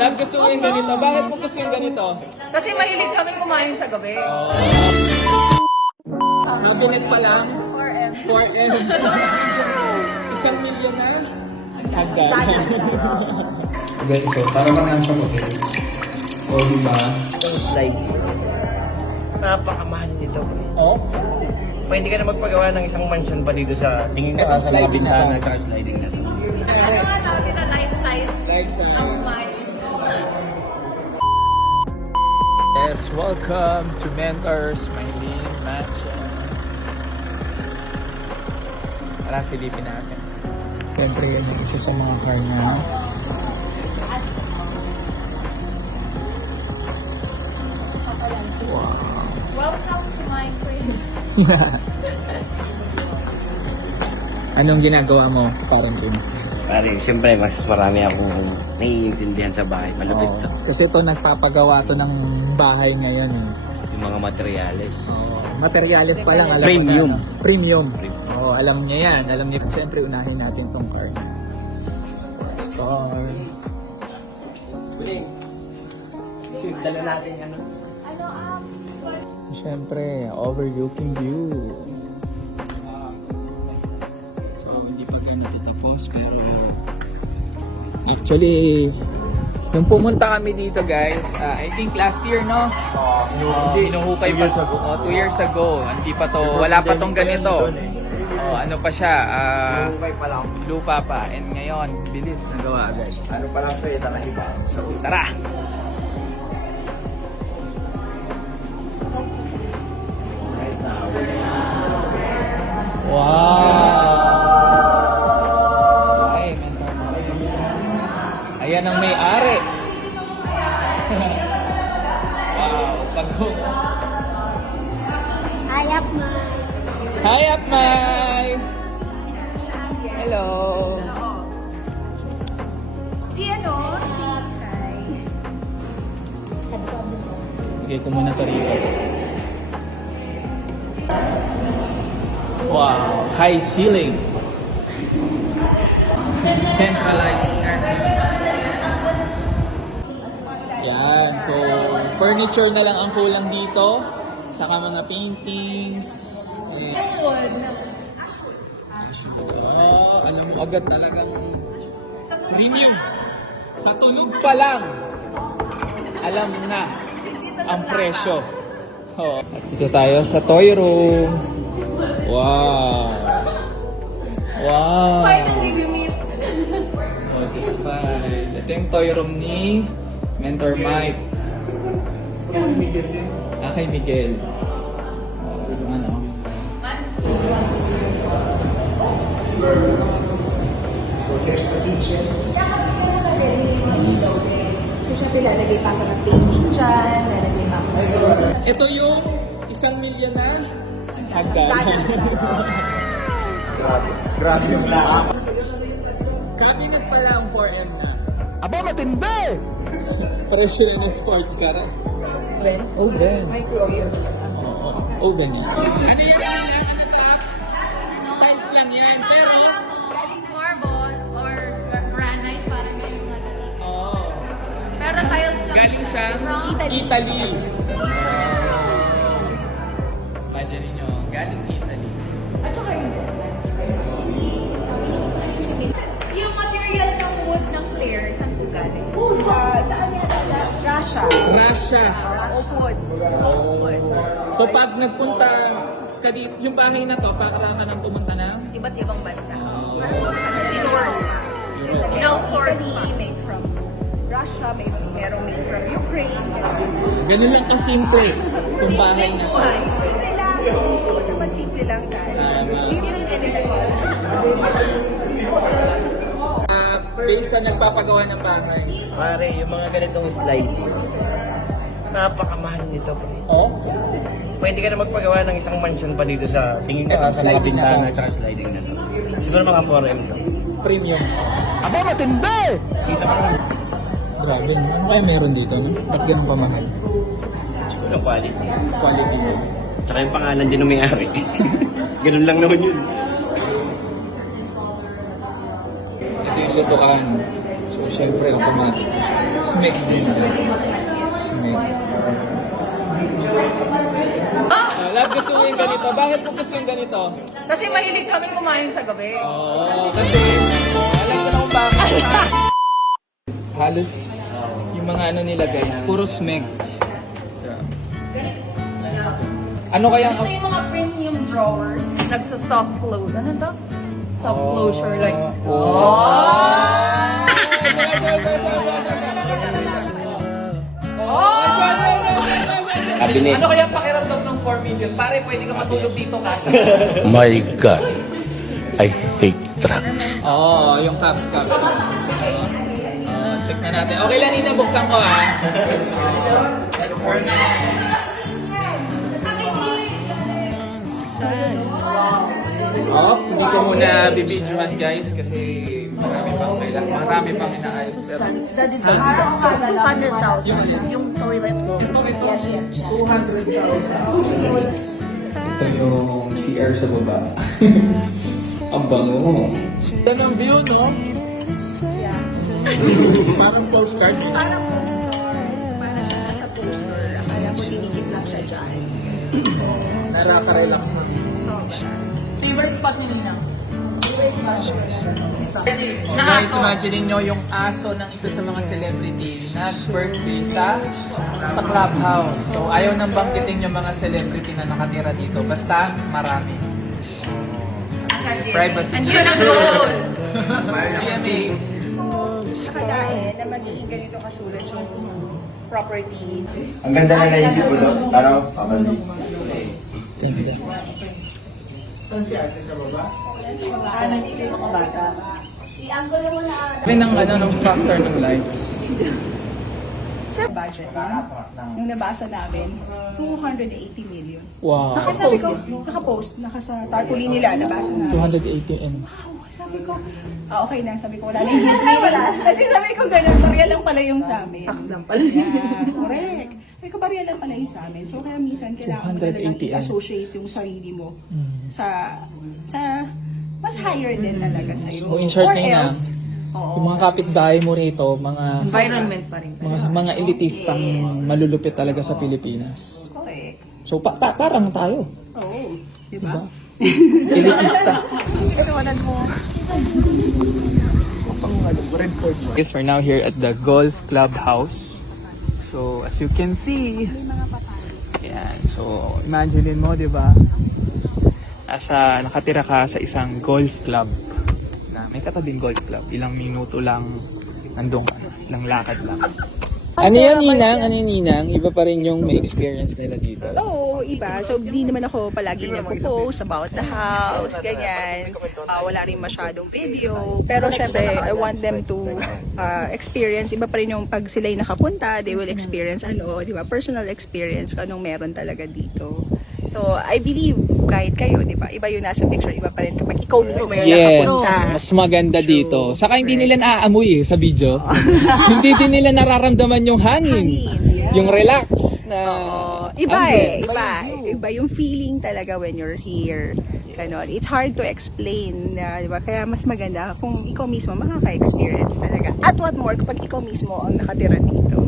Love, gusto mo yung ganito. Bakit mo gusto yung ganito? Kasi mahilig kami kumain sa gabi. Cabinet pa lang. 4M. 4M. 1,000,000 na. Agad. Okay, so parang nasa hotel. O, diba? Itong slide. Napakamahal nito. Oh? Pwede ka na magpagawa ng isang mansion pa dito sa tingin ko Itong sa mga sliding na bintana to. at sliding na to. Ano nga tawag dito? Life size. Thanks, Ang mine. Yes, welcome to Mentors Maylene Mansion. Tara, silipin natin. Siyempre, yun yung isa sa mga car niya. Welcome to my crib. Anong ginagawa mo, parang Kim? Pare, siyempre mas marami akong naiintindihan sa bahay. Malupit to. Kasi ito nagpapagawa to ng bahay ngayon. Yung mga materyales. Materials pa lang, alam Premium. mo na. Premium. Oo, alam niya yan. Alam niya. Siyempre, unahin natin tong car. Let's car. Dala natin ano? Siyempre, overlooking view. So, hindi pa ganito tapos, pero actually, nung pumunta kami dito guys, I think last year, no? Hinuhukay pa. 2 years ago. Hindi pa to, wala pa tong ganito. Ano pa siya, lupa pa. And ngayon, bilis nagawa agad. Ano pa lang ito eh, tanahiba. So, tara! Wow! Ay, mentor. Ayan ang may-ari. Wow, pag-hook. Hi, Upman. Hi, Apmay! Hello! Si ano? Si... Bigay ko muna ito rito. Wow! High ceiling! Centralized air. Yan. So, furniture na lang ang kulang dito. Saka mga paintings. Eh, Wood. alam mo agad talagang premium. Sa tunog pa lang, alam na ang presyo. Oh. At dito tayo sa toy room. Wow! Wow! Finally, we meet. Oh, this fine. Ito yung toy room ni Mentor Mike. Kay Miguel. Oh, yung ano. So, there's the kitchen. So, siya nilalagay pa ako ng painting dyan, nilalagay pa ako ng... Ito yung 1,000,000 na agad. Grabe yung lahat. Cabinet pa lang 4M na. Aba, matindi! Presyo na ng sports car. Oven. Microwave. Oo. Oven yan. Ano yan? Ano top? Tiles lang yan. Pero, Marble or granite, parang may mga ganun. oo. Pero tiles lang. Galing siya From Italy. Imagine niyo, galing Italy. At saka yung material ng wood ng stairs, saan po galing? Saan yan? Russia. Russia. Oakwood. Oakwood. So pag nagpunta ka dito, yung bahay na to, para ka nang pumunta ng Iba't ibang bansa. Kasi sinurse. Source pa. Italy, made from Russia, merong made from Ukraine. ganun lang kasimple yung bahay na to. Buhay. Simple lang. Huwag naman simple lang tayo. Simple and elegant. Based sa nagpapagawa ng bahay. Pare, yung mga ganitong slide. Napakamahal nito. Pre. Oh? Pwede ka na magpagawa ng isang mansion pa dito sa tingin ko Itong sa mga sliding na bintana to. at sliding na to. Siguro mga 4M to. Premium. Aba, matindi! Kita mo naman. Grabe, no? Ano kaya meron dito? No? Ba't ganun pamahal? Siguro quality. Quality yun. Tsaka yung pangalan din ng may-ari. Ganun lang naman yun. Ito yung lutuan. So, syempre, automatic. Smeg din. Smeg. Love, gusto mo yung ganito. Bakit mo gusto yung ganito? Kasi mahilig kami kumain sa gabi. Oo, kasi alam ko na kung bakit. Halos yung mga ano nila guys, puro smeg. Ano kaya Ito yung mga premium drawers. Nagsa-soft close. Ano to? Soft closure. Like, Cabinet. Ano kaya ang pakiramdam ng 4 million? Pare, pwede ka matulog dito kasi. My God, I hate trucks. Oo, yung caps. Check na natin. Okay lang, Nina, buksan ko ha. That's 4 million. Hindi ko muna bibidyohan guys kasi marami pang inaayos. Pero sa design. 200,000. Yung toilet roll. ito, 200,000. Ito yung CR sa baba. Ang bango. Ito ang view, no? Parang postcard. So, para siya nasa poster. Akala mo dinikit lang siya dyan. Nakaka-relax na. Favorite spot ni Nina? Guys, imagine nyo yung aso ng isa sa mga celebrity nag-birthday sa clubhouse. So, ayaw nang banggitin yung mga celebrity na nakatira dito. Basta, marami. Privacy. And yun ang goal! GMA. Nakadain na magiging ganito kasulat yung property. Ang ganda na naisip ko doon. Parang pamali. Rin ang ng factor ng lights. Budget na. Yung nabasa namin, 280 million. Wow. Sabi ko, nakapost, sa tarpaulin nila, nabasa na. 280 M. Wow, sabi ko, okay na, sabi ko, wala na yung Kasi sabi ko gano'n, barya lang pala yung sa amin. Tax lang pala. Yeah, correct. Sabi ko, barya lang pala yung sa amin. So, kaya minsan, kailangan mo talagang 280 i-associate yung sarili mo sa mas higher din talaga sa'yo. So, in short Or na yun, else, Yung mga kapitbahay mo rito, mga Environment pa rin. mga elitistang malulupit talaga sa Pilipinas. correct. So, parang tayo. Oo, di ba? Elitista. Iwanan mo. Guys, we're now here at the Golf Club House. So, as you can see, yan. So, imagine mo, di ba? Nakatira ka sa isang golf club na may katabing golf club. Ilang minuto lang nandun ka. Ilang lakad lang. Ano yan, Ninang? Ano yan, Ninang? Iba pa rin yung may experience nila dito. Oo, iba. So, di naman ako palagi nag-post about the house, ganyan. Wala rin masyadong video. Pero syempre, I want them to experience. Iba pa rin yung pag sila'y nakapunta, they will experience, di ba, personal experience kung anong meron talaga dito. So, I believe, kahit kayo, di ba, iba yung nasa picture, iba pa rin kapag ikaw mismo yung Yes, nakapunta. mas maganda dito. Saka hindi nila naaamoy sa video. Hindi din nila nararamdaman yung hangin. Yung relax na Iba ambience. iba yung feeling talaga when you're here. Ganon. It's hard to explain, di ba? Kaya mas maganda kung ikaw mismo makaka-experience talaga. At what more, kapag ikaw mismo ang nakatira dito.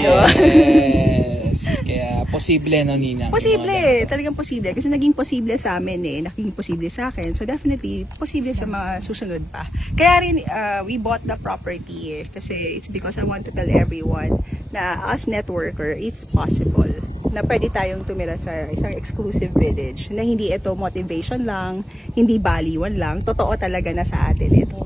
Yes. Kaya posible, no, Nina? Posible, talagang posible. Kasi naging posible sa amin naging posible sa akin. So definitely, posible sa mga susunod pa. Kaya rin, we bought the property kasi it's because I want to tell everyone na as networker, it's possible na pwede tayong tumira sa isang exclusive village na hindi ito motivation lang, hindi baliwan lang, totoo talaga na sa atin ito.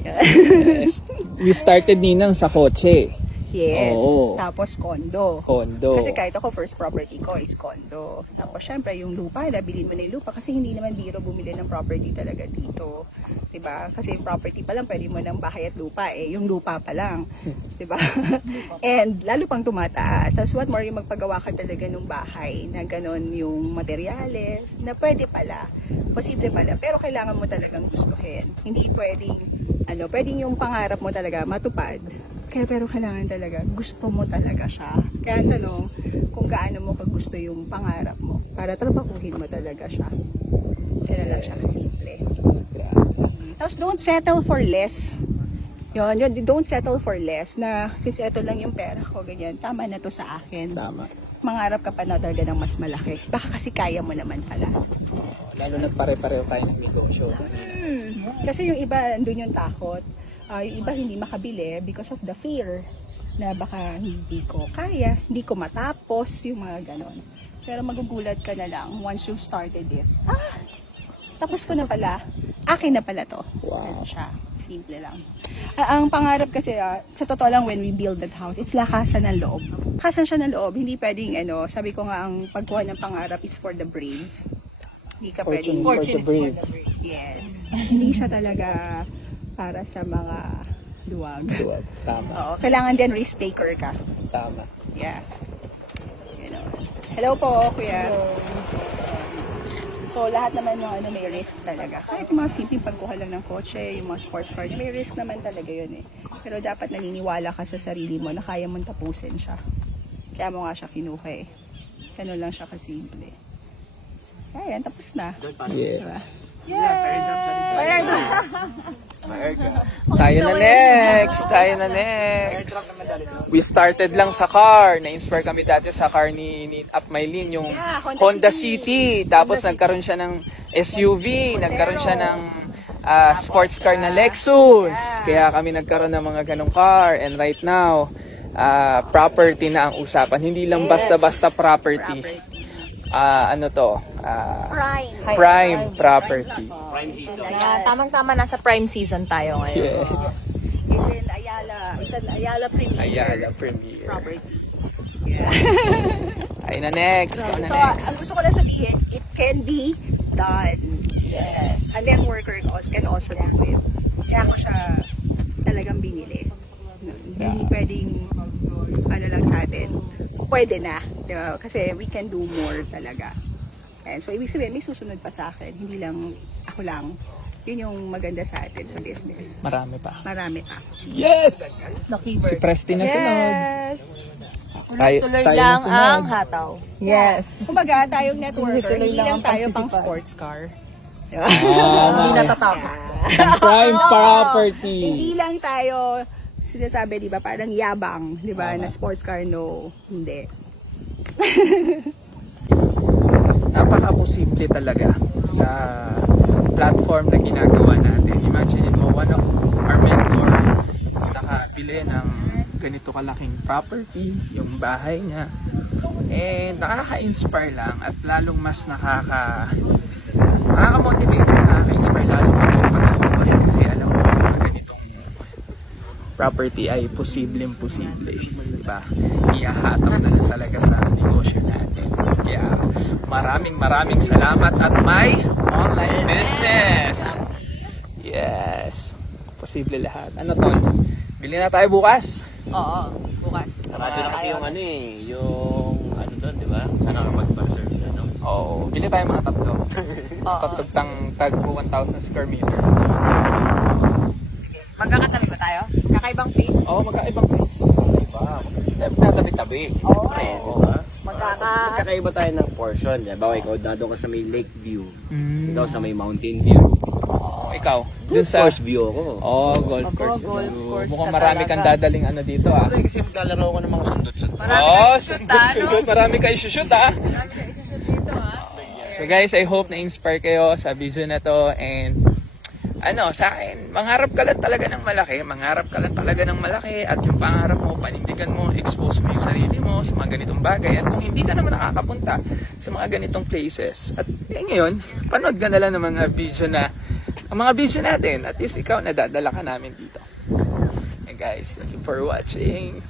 Yes. We started, Ninang, sa kotse. Yes. Oo. Tapos condo. Condo. Kasi kahit ako, first property ko is condo. Tapos syempre, yung lupa, bilhin mo na yung lupa kasi hindi naman biro bumili ng property talaga dito. 'Di ba? Kasi yung property pa lang, pwede mo ng bahay at lupa yung lupa pa lang. 'Di ba? And lalo pang tumataas. As what more, yung magpagawa ka talaga ng bahay na ganon yung materyales na pwede pala. Posible pala. Pero kailangan mo talagang gustuhin. Hindi pwedeng, pwedeng yung pangarap mo talaga matupad. Pero kailangan talaga, gusto mo talaga siya. Kaya ang tanong, kung gaano mo kagusto yung pangarap mo, para trabahuhin mo talaga siya. Kaya lang siya kasimple. Tapos don't settle for less. Yun, don't settle for less na since ito lang yung pera ko, ganyan, tama na to sa akin. Tama. Mangarap ka pa na talaga ng mas malaki. Baka kasi kaya mo naman pala. Lalo na't pare-pareho tayo ng negosyo. Kasi yung iba, andun yung takot. Yung iba hindi makabili because of the fear na baka hindi ko kaya, hindi ko matapos, yung mga ganon. Pero magugulat ka na lang once you started it. Tapos ko na pala. Akin na pala to. Wow. Ano siya. Simple lang. Ang pangarap kasi, sa totoo lang, when we build that house, it's lakasan ng loob. Lakasan siya ng loob. Hindi pwedeng, sabi ko nga, ang pagkuha ng pangarap is for the brave. Hindi ka pwedeng... Fortune is for the brave. Yes. Hindi siya talaga para sa mga duwag. Tama. Oo. Kailangan din risk taker ka. Tama. Yeah. Hello po, kuya. So, lahat naman ng may risk talaga. Kahit yung mga simpleng pagkuha lang ng kotse, yung mga sports car, may risk naman talaga yun eh. Pero dapat naniniwala ka sa sarili mo na kaya mong tapusin siya. Kaya mo nga siya kinuha eh. Ganun lang siya kasimple. Kaya yan, tapos na. Yes. Diba? Yay! Tayo na next. We started lang sa car. Na-inspire kami dati sa car ni Apmaylin, yung Yeah, Honda City. Tapos nagkaroon siya ng SUV, nagkaroon siya ng sports car na Lexus. Kaya kami nagkaroon ng mga ganong car. And right now, property na ang usapan. Hindi lang basta-basta property. Ano to? Prime property. Tamang-tama nasa prime season tayo ngayon. Yes. It's an Ayala Premier Ayala Premier. property. Ayun na next. Go na So, next. ang gusto ko lang sabihin, it can be done. Yes. A networker can also do it. Kaya ako siya talagang binili. Hindi pwedeng ano lang sa atin. Pwede na. Diba? Kasi we can do more talaga. And so, ibig sabihin, may susunod pa sa akin. Hindi lang ako lang. Yun yung maganda sa atin sa business. Marami pa. Marami pa. Yes! Si Presty na sunod. Yes! Tayo Tuloy na lang sunod. ang hataw. Yes. Kumbaga, tayong networker, Tuloy hindi lang lang ang tayo pang pagsisipan. sports car. Hindi natatapos. Prime property. Hindi lang tayo sinasabi, di ba, parang yabang, di ba, na sports car, no, hindi. Napaka-posible talaga sa platform na ginagawa natin. Imagine mo, one of our mentor nakabili ng ganito kalaking property, yung bahay niya. And nakaka-inspire lang at lalong mas nakaka-motivate, nakaka-inspire lalong mas sa pagsabuhay kasi alam mo mga ganitong property ay posibleng-posible, diba? Iyahatak na lang talaga sa negosyo natin. Kaya maraming salamat at may online business. Yes. Posible lahat. Ano tol? Bili na tayo bukas? Oo, bukas. Sarado na kasi yung doon, di ba? Sana ka mag-reserve na, no? Oo. Bili tayo mga tatlo. Tatlong tag 1,000 square meter. Magkakatabi ba tayo? Kakaibang face? Oo, magkaibang place. Diba? Tabi-tabi. Oo. Diba? Magkaka... Magkakaiba tayo ng portion. Diba? Ikaw doon ka sa may lake view. Mm. Ikaw sa may mountain view. Ikaw? Dun Golf sa... course view ako. Golf course. golf course Mukhang ka marami talaga. kang dadaling ano dito ah. Siyempre, kasi maglalaro ko ng mga sundot-sundot. Sundot. Marami kayo shoot ah. So guys, I hope na-inspire kayo sa video na to and sa akin, mangarap ka lang talaga ng malaki at yung pangarap mo, panindigan mo, expose mo yung sarili mo sa mga ganitong bagay at kung hindi ka naman nakakapunta sa mga ganitong places at ngayon, panood ka na lang ng mga video natin at least ikaw nadadala ka namin dito. And guys, thank you for watching.